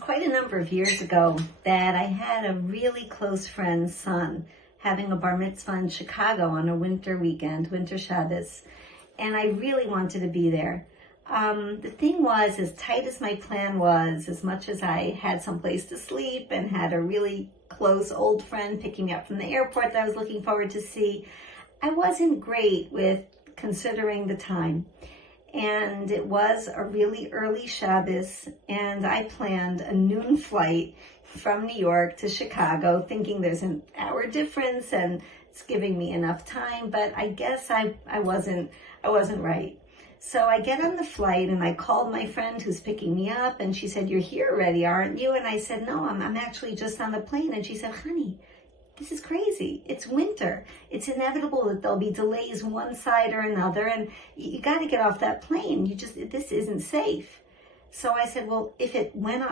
quite a number of years ago that I had a really close friend's son having a bar mitzvah in Chicago on a winter weekend, winter Shabbos, and I really wanted to be there. The thing was, as tight as my plan was, as much as I had someplace to sleep and had a really close old friend picking me up from the airport that I was looking forward to see, I wasn't great with considering the time. And it was a really early Shabbos, and I planned a noon flight from New York to Chicago, thinking there's an hour difference and it's giving me enough time, but I guess I wasn't right. So I get on the flight and I called my friend who's picking me up, and she said, "You're here already, aren't you?" And I said, "No, I'm actually just on the plane." And she said, "Honey, this is crazy. It's winter. It's inevitable that there'll be delays one side or another, and you got to get off that plane. This isn't safe." So I said, "Well, if it went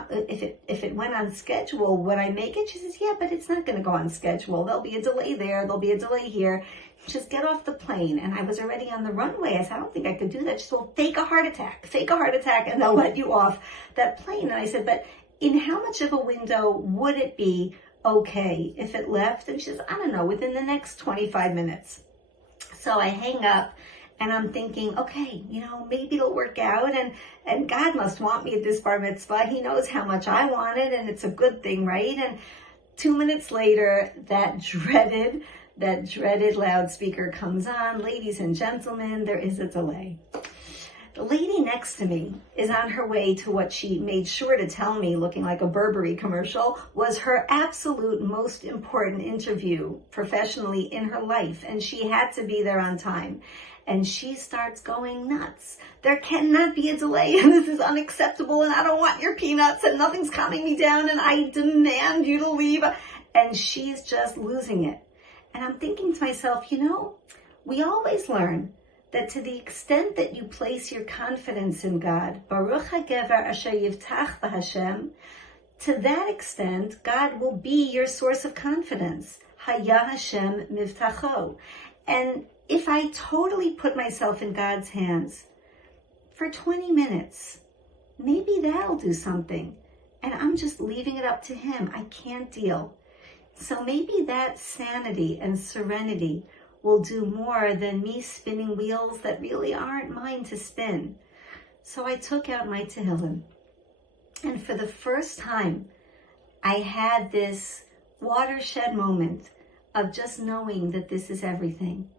on schedule, would I make it?" She says, "Yeah, but it's not going to go on schedule. There'll be a delay there. There'll be a delay here. Just get off the plane." And I was already on the runway. I said, "I don't think I could do that." She said, "Well, fake a heart attack, and they'll let you off that plane." And I said, "But in how much of a window would it be okay if it left?" And she says, "I don't know, within the next 25 minutes. So I hang up and I'm thinking, okay, maybe it'll work out, and God must want me at this bar mitzvah. He knows how much I want it, and it's a good thing, right? And 2 minutes later, that dreaded loudspeaker comes on. "Ladies and gentlemen, there is a delay." The lady next to me is on her way to what she made sure to tell me, looking like a Burberry commercial, was her absolute most important interview professionally in her life. And she had to be there on time. And she starts going nuts. "There cannot be a delay, and this is unacceptable, and I don't want your peanuts, and nothing's calming me down, and I demand you to leave." And she's just losing it. And I'm thinking to myself, we always learn that to the extent that you place your confidence in God, Baruch HaGever Asher Yivtach BaHashem, to that extent, God will be your source of confidence. Haya Hashem Mivtacho. And if I totally put myself in God's hands for 20 minutes, maybe that'll do something. And I'm just leaving it up to Him. I can't deal. So maybe that sanity and serenity will do more than me spinning wheels that really aren't mine to spin. So I took out my Tehillim. And for the first time, I had this watershed moment of just knowing that this is everything.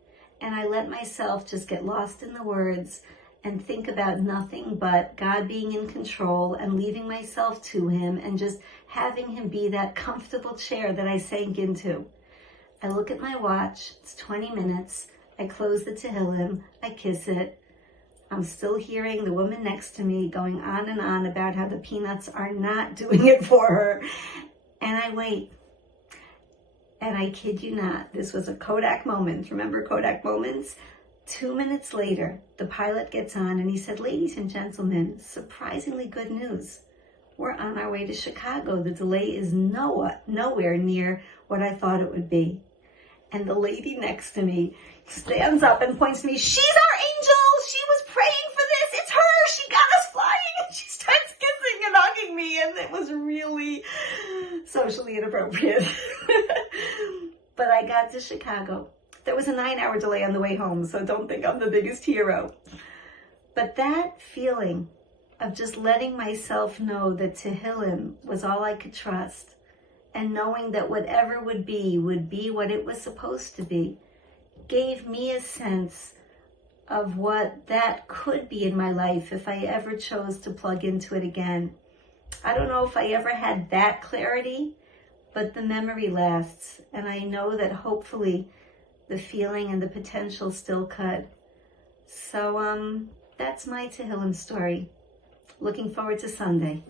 And I let myself just get lost in the words and think about nothing but God being in control and leaving myself to Him and just having Him be that comfortable chair that I sank into. I look at my watch, it's 20 minutes, I close the Tehillim, I kiss it. I'm still hearing the woman next to me going on and on about how the peanuts are not doing it for her. And I wait. And I kid you not, this was a Kodak moment. Remember Kodak moments? 2 minutes later, the pilot gets on and he said, "Ladies and gentlemen, surprisingly good news. We're on our way to Chicago. The delay is nowhere near what I thought it would be." And the lady next to me stands up and points to me. "She's our angel. She was praying for this. It's her. She got us flying." And she starts kissing and hugging me. And it was really socially inappropriate. But I got to Chicago. There was a 9-hour delay on the way home, so don't think I'm the biggest hero. But that feeling of just letting myself know that Tehillim was all I could trust, and knowing that whatever would be what it was supposed to be, gave me a sense of what that could be in my life if I ever chose to plug into it again. I don't know if I ever had that clarity, but the memory lasts, and I know that hopefully the feeling and the potential still could. So that's my Tehillim story. Looking forward to Sunday.